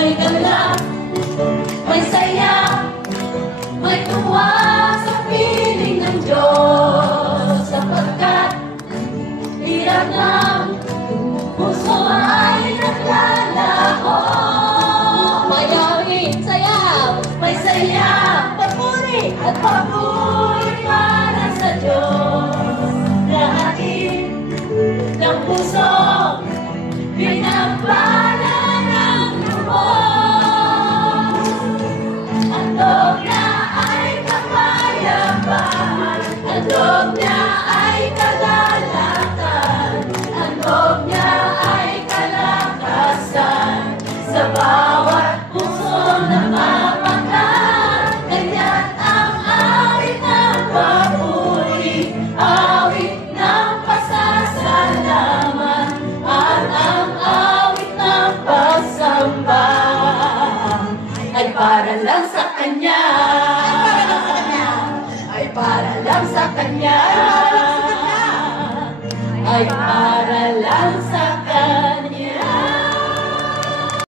May ganda, may saya, may tuwa sa piling ng Diyos, sapagkat hirap ng puso ay naglalaho. Mayaring sayaw, may saya, papuri at papuri para sa Diyos. Lahatin ng puso, pinagpala ng lubos. Ang loob niya ay kapayapaan, ang loob niya ay kagalakan, ang loob niya ay kalakasan. Sa bawat puso na mapangkat, ganyan ang awit ng papuri, awit ng pasasalamat, at ang awit ng pagsamba ay para lang sa Kanya, ay para lang sa Kanya, ay para lang sa Kanya.